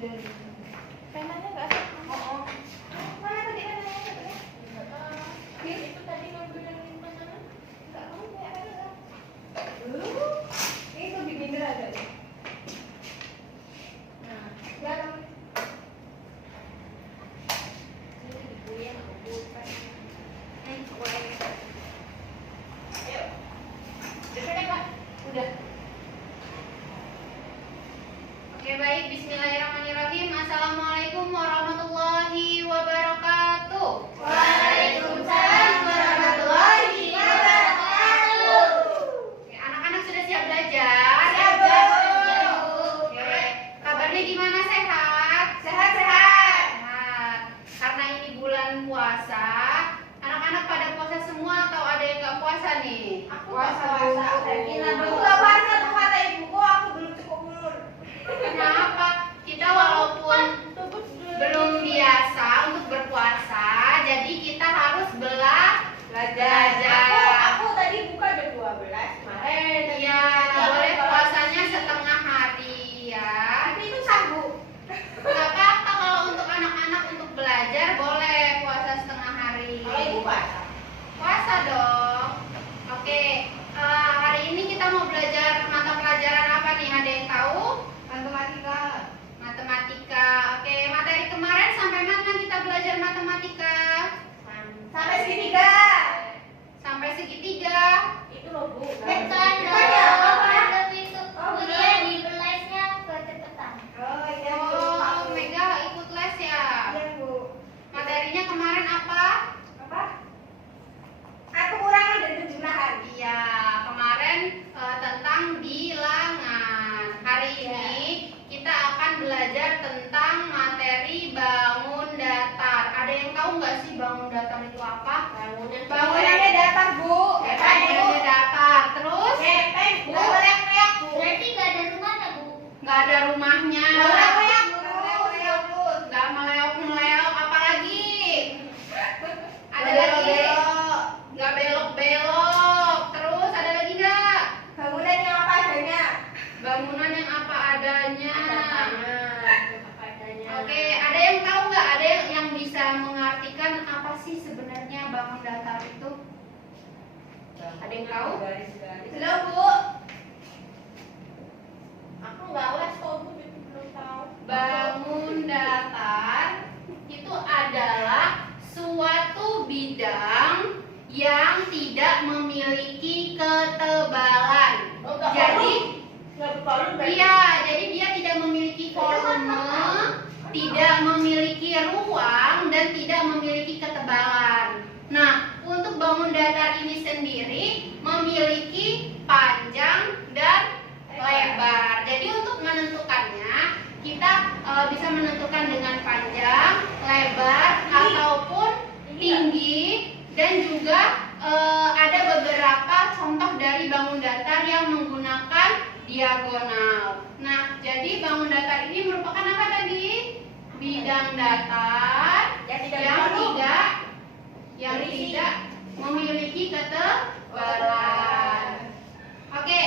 Penanya nggak ada. Oh. Mana tadi penanya? Nggak tahu. Itu tadi ngambil dari mana? Nggak tahu kayak ada. Itu di binder ada. Nah, ya. Ini di kuliah aku bukan. Kuliah. Ayo. Udah Pak. Udah. Oke baik, bismillahirrahmanirrahim. Assalamualaikum warahmatullahi wabarakatuh. Waalaikumsalam warahmatullahi wabarakatuh. Oke, anak-anak sudah siap belajar? Siap, Bu. Oke, kabarnya gimana, sehat? Sehat-sehat. Sehat. Karena ini bulan puasa, anak-anak pada puasa semua atau ada yang nggak puasa nih? Aku puasa. Aku nggak puasa tuh kata ibuku. Aku belum cukup umur. Kenapa? Kita walaupun belum biasa untuk berpuasa, jadi kita harus belajar. Aku tadi buka jam 12 kemarin. Iya, boleh puasanya setengah hari ya. Tapi itu sanggup. Nggak apa-apa kalau untuk anak-anak untuk belajar boleh puasa setengah hari. Kalau ibu puasa. Puasa dong. Oke, hari ini kita mau belajar mata pelajaran apa nih? Ada yang tahu? Matematika. Oke, materi kemarin sampai mana kita belajar matematika? Sampai segitiga. Sampai segitiga. Itu loh Bu. Oh iya Bu. Oh, Mega ikut les ya? Iya Bu. Materinya kemarin apa? Apa? Kekurangan dan kejumlahan. Iya, kemarin tentang bilangan. Hari ini kita akan belajar tentang materi bangun datar. Ada yang tahu nggak sih bangun datar itu apa? Bangunannya datar Bu. Bangunannya datar. Terus? Gepeng Bu. Reak-reak Bu. Nggak ada rumahnya. Reak-reak Bu. Nggak meleok-meleok. Apalagi? Ada Nggak lagi? belok-belok. Nggak belok-belok. Terus ada lagi nggak? Bangunan yang apa adanya? Bangunan yang apa adanya. Adanya. Oke, ada yang tahu nggak? Ada yang bisa mengartikan apa sih sebenarnya bangun datar itu? Ada yang tahu? Belum Bu. Aku nggak les kok Bu, jadi belum tahu. Bangun datar itu adalah suatu bidang yang tidak memiliki ketebalan. Jadi iya, jadi dia tidak memiliki volume, tidak memiliki ruang, dan tidak memiliki ketebalan. Nah, untuk bangun datar ini sendiri memiliki panjang dan lebar. Jadi untuk menentukannya, kita bisa menentukan dengan panjang, lebar, ataupun tinggi, dan juga ada beberapa contoh dari bangun datar yang menggunakan diagonal. Nah, jadi bangun datar ini merupakan apa tadi? Bidang datar yang tidak memiliki ketebalan. Oke,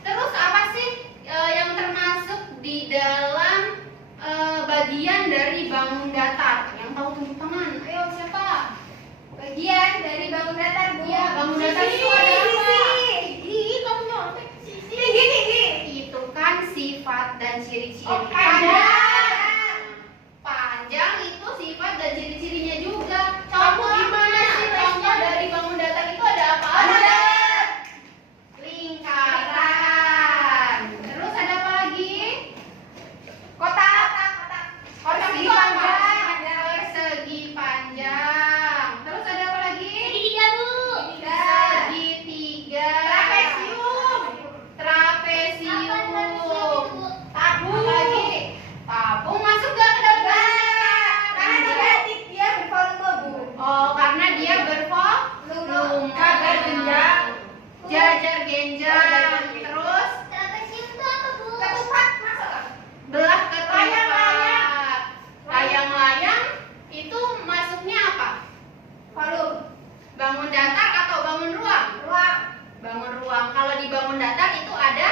terus apa sih yang termasuk di dalam bagian dari bangun datar? Yang tahu tunjuk tangan. Ayo siapa? Bagian dari bangun datar Bu. Iya, bangun datar itu ada apa? Kamu nyontek tinggi. Itu kan sifat dan ciri-ciri. Oh, panjang. Panjang itu sifat dan ciri-cirinya juga. Kamu gimana sih Contoh dari bangun datar itu ada apa? Ada Lingkaran. Terus ada apa lagi? kotak. Kotak itu apa? Persegi panjang. Terus ada apa lagi? Segitiga. Segitiga. Trapesium. Tabung. Tabung. Apa lagi? Tabung masuk gak ke dalam Karena dia bervolume Bu. Oh, karena dia bervolume. Jajar genjang. Jajar genjang. Terus Ketupat masuk. belah ketupat. Layang-layang. Layang-layang itu masuknya apa? Volume. Bangun datar atau bangun ruang? Ruang. Bangun ruang. Kalau di bangun datar itu ada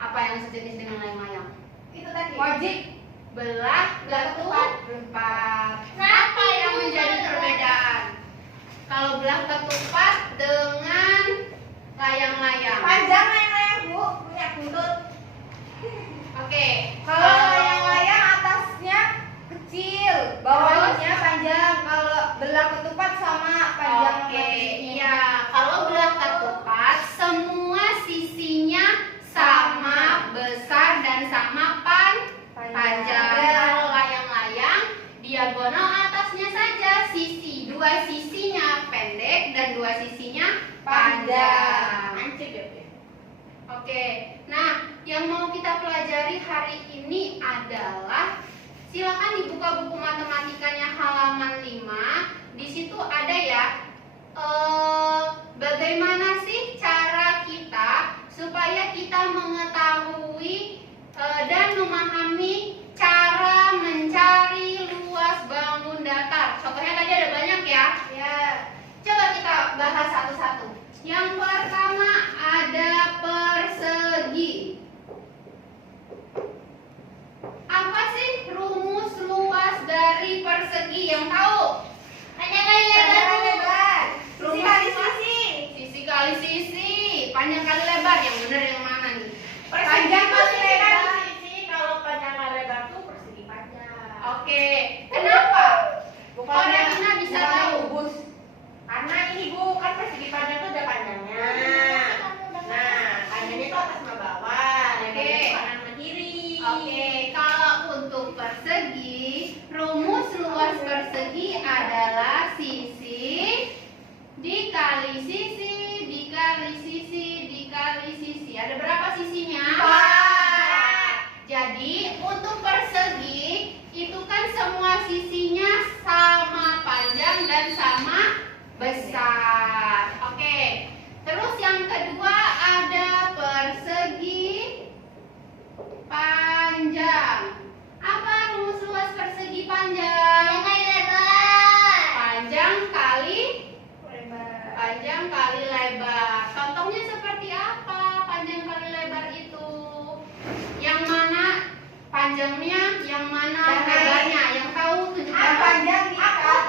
apa yang sejenis dengan layang-layang? Itu tadi. Wajib belah ketupat. Apa yang menjadi perbedaan? Kalau belah ketupat dengan layang-layang. Panjang layang-layang Bu, punya buntut. Oke. Kalau layang-layang atasnya kecil, bawahnya panjang. Kalau belah ketupat sama panjang. Oke, iya. Kalau belah ketupat semua sisinya sama besar dan sama panjang. Kalau layang-layang diagonal atasnya saja dua sisinya pendek dan dua sisinya panjang. Hancur ya, Bu. Oke. Nah, yang mau kita pelajari hari ini adalah silakan dibuka buku matematikanya halaman 5. Di situ ada ya bagaimana sih cara kita supaya kita mengetahui dan memahami cara mencari luas bangun datar. Contohnya tadi ada banyak ya. Ya. Coba kita bahas satu-satu. Yang pertama ada persegi. Apa sih rumus luas dari persegi? Yang tahu? Panjang kali lebar. Sisi kali sisi. Sisi kali sisi. Panjang kali lebar. Yang benar yang mana nih? Panjang kali lebar. Kalau panjang kali lebar tuh persegi panjang. Oke. Kenapa? Bukannya Karena bisa tahu. ubus. Karena ini Bu, kan persegi panjang tuh ada panjangnya. Nah, panjangnya tuh atas sama bawah, lebarnya tuh kanan sama kiri. Oke, kalau untuk persegi, rumus luas persegi adalah sisi dikali sisi dikali sisi dikali sisi. Ada berapa sisinya? 4. Jadi untuk persegi itu kan semua sisinya sama panjang dan sama besar. Oke. Terus yang kedua ada persegi panjang. Apa rumus luas persegi panjang? Panjang kali lebar. Contohnya seperti apa panjang kali lebar itu? Yang mana panjangnya, yang mana lebarnya? Yang tahu tunjuk Yang tangan. panjang di atas.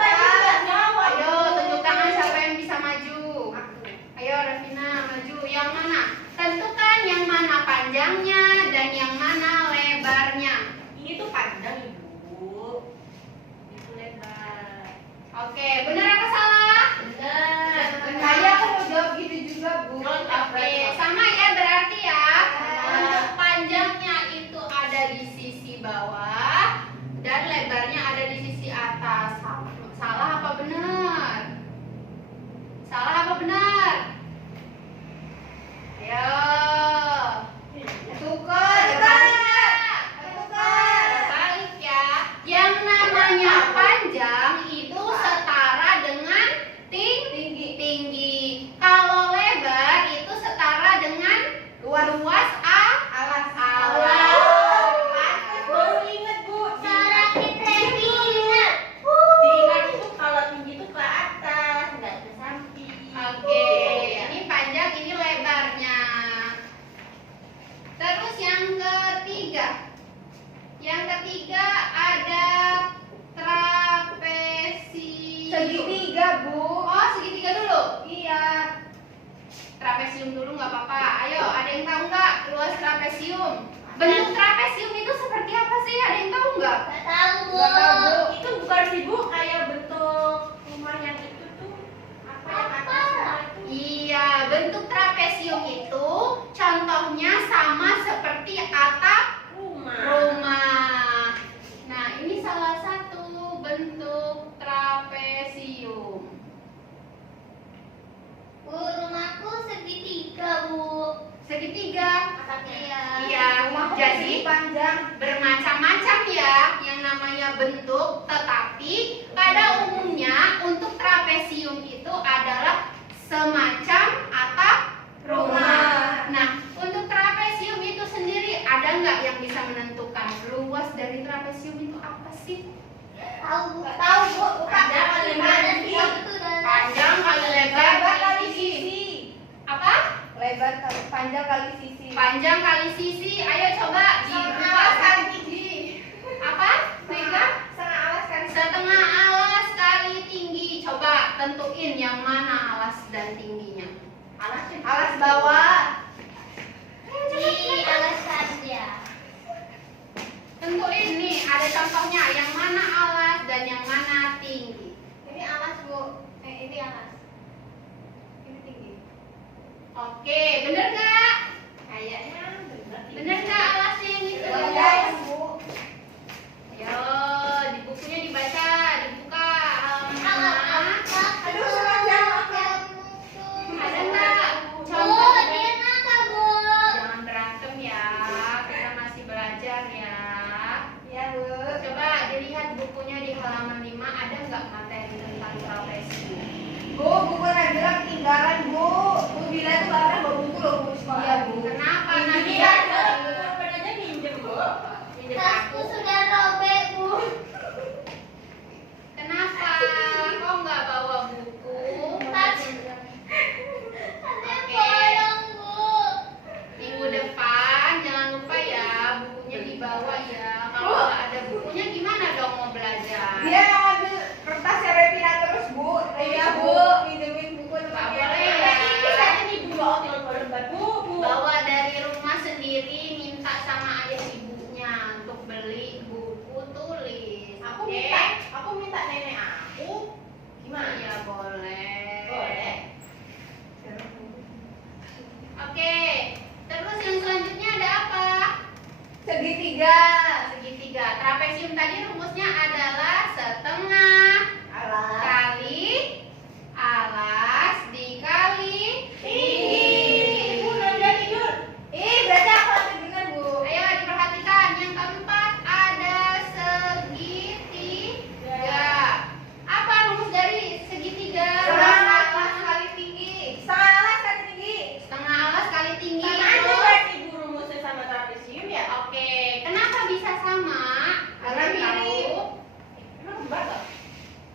Ayo tunjuk tangan siapa yang bisa maju. Ayo Rafina maju. Yang mana? Tentukan yang mana panjangnya dan yang mana lebarnya. Ini tuh panjang Ibu. Itu lebar. Oke, benar apa salah? Benar. Saya aku mau jawab gitu juga Bu. Oke, sama ya berarti ya. Sama. Untuk panjangnya itu ada di sisi bawah dan lebarnya ada di sisi atas. Salah apa benar? Salah apa benar? Ayo. Tukar. Balik ya. Yang namanya panjang itu setara dengan tinggi. Kalau lebar itu setara dengan luas alas. Baru inget Bu. Diingat itu kalau tinggi tuh ke atas, nggak ke samping. Oke, ini panjang, ini lebarnya. Terus yang ketiga. Yang ketiga ada trapesium. Segitiga Bu. Oh, segitiga dulu. Iya. Trapesium dulu nggak apa-apa. Ayo, ada yang tahu nggak luas trapesium? Bentuk trapesium itu seperti apa sih? Ada yang tahu nggak? Nggak tahu Bu. Itu bukan sih Bu, kayak bentuk rumah yang itu tuh apa yang atasnya itu? Iya, bentuk trapesium itu contohnya sama seperti atap rumah. Nah, ini salah satu bentuk trapesium. Bu, rumahku segitiga Bu. Segitiga. Iya. Iya, Rumahku jadi persegi panjang. bermacam-macam ya yang namanya bentuk, tetapi pada umumnya untuk trapesium itu adalah semacam atap rumah. Nah, untuk trapesium itu sendiri ada nggak yang bisa menentukan luas dari trapesium itu apa sih? Tahu Bu. Tahu Bu. Panjang kali lebar. Panjang kali lebar Lebar kali kali sisi. apa? Lebar kali panjang kali sisi. Panjang kali sisi. Ayo coba dibuka Sama satu Alas bawah. Di alas saja. Tentu ini ada contohnya, yang mana alas dan yang mana tinggi. Ini alas, Bu. Ini alas. Ini tinggi. Oke, bener nggak? Kayaknya bener. Bener nggak alasnya yang itu? Ya, Bu. Ayo, di bukunya dibaca, dibuka halaman. Aduh, sengaja. Ada nggak Bu, contoh? dia nakal, Bu. Jangan berantem ya, kita masih belajar ya. Ya, Bu. Coba dilihat bukunya di halaman 5, ada nggak materi tentang trapesium? Bu, buku Nabila ketinggalan, Bu. Bu Bila itu karena bawa buku loh, Bu, sekolah. Iya, Bu. Kenapa Ini Nabila? pulpen aja minjem, Bu. Minjem Tasku aku. sudah robek, Bu. Kenapa? Kok nggak bawa buku? Tas. Tasnya bolong, Bu. Minggu depan jangan lupa ya, bukunya dibawa ya. Kalau nggak ada bukunya gimana dong mau belajar? Dia ngambil kertasnya Revina terus, Bu. Iya, Bu. Minjemin buku Nggak temannya. boleh ya. Bisa ini Bu bawa lembar Bu. Bawa dari rumah sendiri, minta sama ayah ibunya untuk beli buku tulis. Oke? Aku minta nenek aku. Gimana? Iya boleh. Boleh. Oke. Terus yang selanjutnya ada apa? Segitiga. Segitiga. Trapesium tadi rumusnya adalah setengah Alas. kali alas dikali tinggi. Ibu udah tidur. Berarti aku harus dengar, Bu. Ayo diperhatikan. Yang keempat ada segitiga. Apa rumus dari segitiga? Setengah alas kali tinggi. Setengah alas kali tinggi. Setengah alas kali tinggi. Sama aja Terus, berarti Bu rumusnya sama trapesium ya? oke. Kenapa bisa sama? Karena Kalian tahu? mirip. Emang kembar nggak?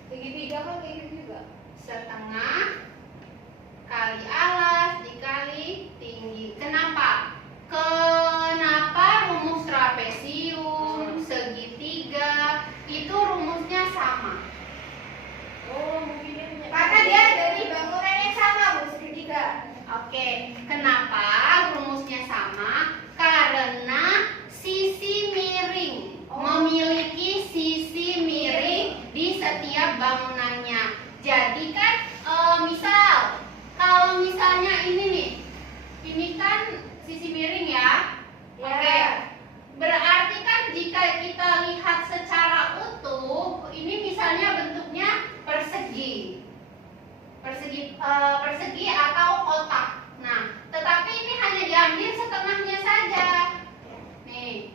Segitiga kan kayak gitu juga. Setengah kali alas dikali tinggi. Kenapa? Kenapa rumus trapesium, segitiga itu rumusnya sama? Oh, mungkin dia punya. Karena dia dari bangunan yang sama, Bu, segitiga. Oke, kenapa rumusnya sama? Karena sisi miring memiliki sisi miring di setiap bangunannya. Jadi kan misal kalau misalnya ini nih, ini kan sisi miring ya. Ya. Oke. Berarti kan jika kita lihat secara utuh, ini misalnya bentuknya persegi. Persegi atau kotak. Nah, tetapi ini hanya diambil setengahnya saja. Nih.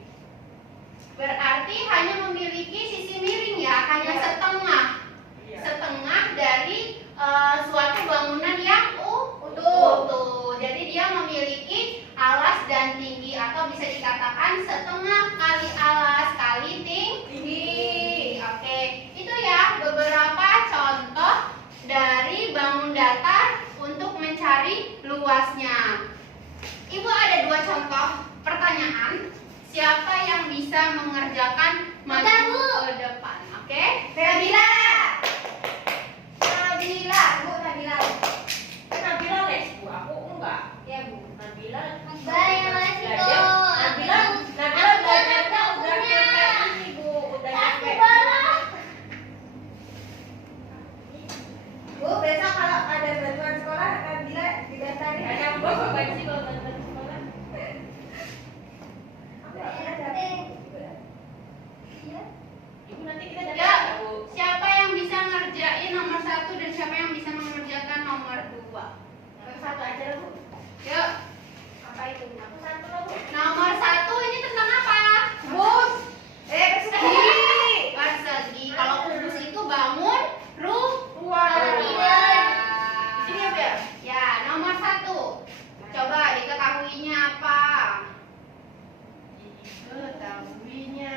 Berarti hanya memiliki sisi miring ya, hanya Ya. setengah. Iya. Setengah dari suatu bangunan yang Utuh. utuh. Jadi dia memiliki alas dan tinggi, atau bisa dikatakan setengah kali alas kali tinggi. Oke, itu ya beberapa contoh dari bangun datar untuk mencari luasnya. Ibu ada 2 contoh pertanyaan. Siapa yang bisa mengerjakan maju Bentar, Bu. ke depan? Oke? Nabila. Nabila, Bu, Nabila. Kan Nabila les Bu, aku enggak. Ya, Bu. Nabila Bayang les itu. Nabila Aku belajarnya kan udah punya. nyampe ini Bu, udah Tasku nyampe. bolong. Bu, besok kalau ada bantuan sekolah, Nabila didaftarin. Ada gua coba sih kalau bantuan sekolah. Ibu nanti kita Ya, datang Bu. siapa yang bisa ngerjain nomor 1 dan siapa yang bisa mengerjakan nomor 2? Yang satu aja lah Bu. Yuk, Apa itu? Aku satu lah Bu. nomor 1 ini tentang apa? Bus. Persegi. Persegi. Kalau kubus itu bangun Ruang. rumah. Di sini ya Bu ya? Ya, nomor 1. Coba diketahuinya apa? Diketahuinya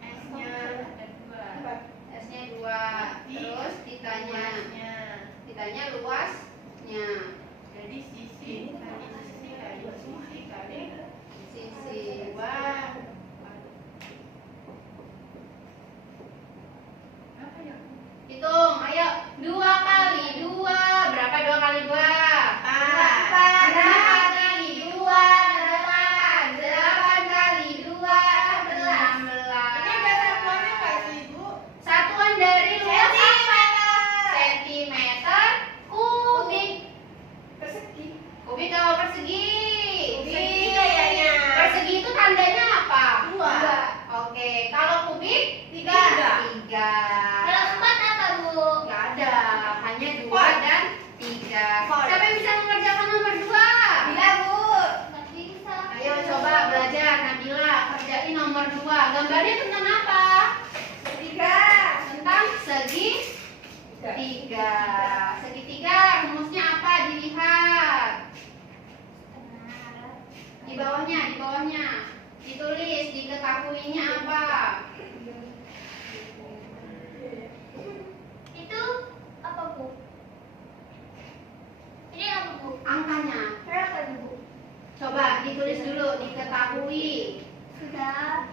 S-nya ada 2. S-nya 2. Terus ditanya luasnya. Jadi sisi kali sisi kali sisi kali bawahnya. Ditulis, diketahuinya apa? Itu apa, Bu? Ini apa, Bu? Angkanya. Berapa, Bu? Coba ditulis dulu, diketahui. Sudah.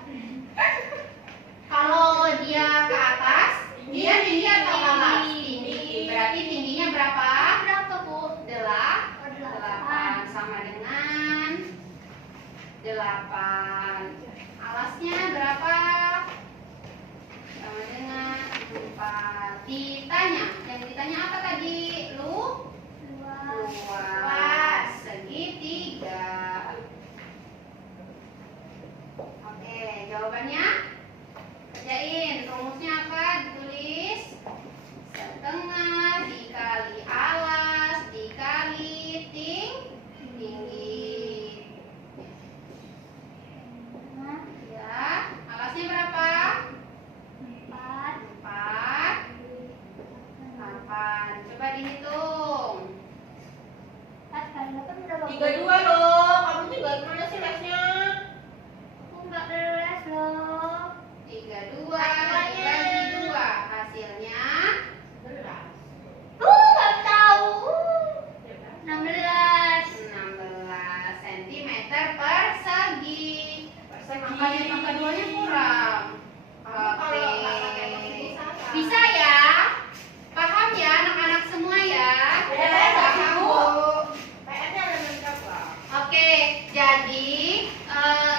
Kalau dia ke atas, dia tinggi atau ke atas? Tinggi. Tinggi. Berarti tingginya berapa? Berapa, Bu? 8 sama dengan 8. Alasnya berapa? Sama dengan 4. Ditanya, yang ditanya apa tadi? Luas segitiga. Oke, jawabannya kerjain. Rumusnya apa? Ditulis setengah dikali alas dikali tinggi. Ya, alasnya berapa? 4, 8. Coba dihitung. 32 loh. Kamu juga gimana sih lesnya? Aku nggak les loh. 32 dibagi 2. Hasilnya Nggak tahu. 16. 16 cm persegi. Persegi. Angka 2-nya kurang. Kalau nggak pakai Oke. persegi salah. Bisa ya? Paham ya anak-anak semua ya? Ya, Paham, Bu. PR-nya ada berapa? Oke, jadi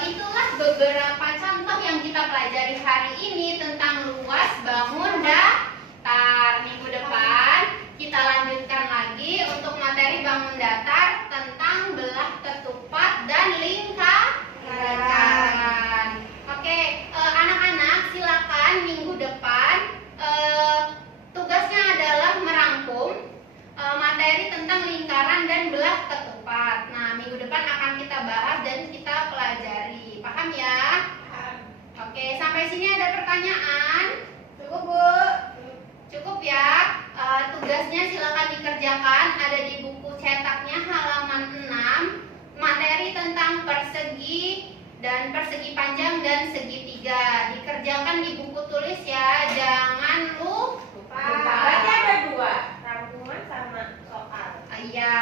itulah beberapa contoh yang kita pelajari hari ini tentang luas, bangun, datar. Minggu depan kita lanjutkan lagi untuk materi bangun datar tentang belah ketupat dan lingkaran. Oke, anak-anak silakan minggu depan tugasnya adalah merangkum materi tentang lingkaran dan belah ketupat. Nah, minggu depan akan kita bahas dan kita pelajari. Paham ya? Oke, sampai sini ada pertanyaan? Cukup, Bu. Cukup ya. Tugasnya silakan dikerjakan. Ada di buku cetaknya halaman 6. Materi tentang persegi dan persegi panjang dan segitiga. Dikerjakan di buku tulis ya. Jangan lupa. Berarti ada 2, rangkuman sama soal. Iya,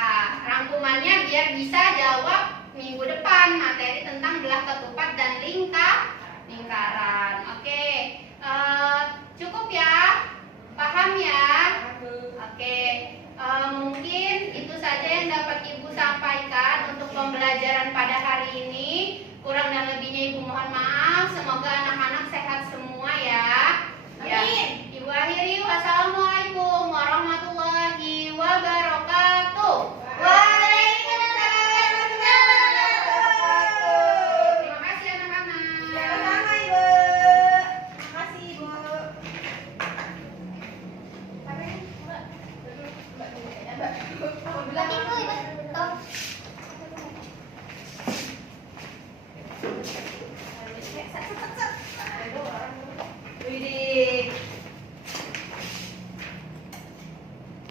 rangkumannya biar bisa jawab minggu depan materi tentang belah ketupat dan lingkaran. Oke, cukup ya, paham ya? Oke, mungkin itu saja yang dapat Ibu sampaikan untuk pembelajaran pada hari ini.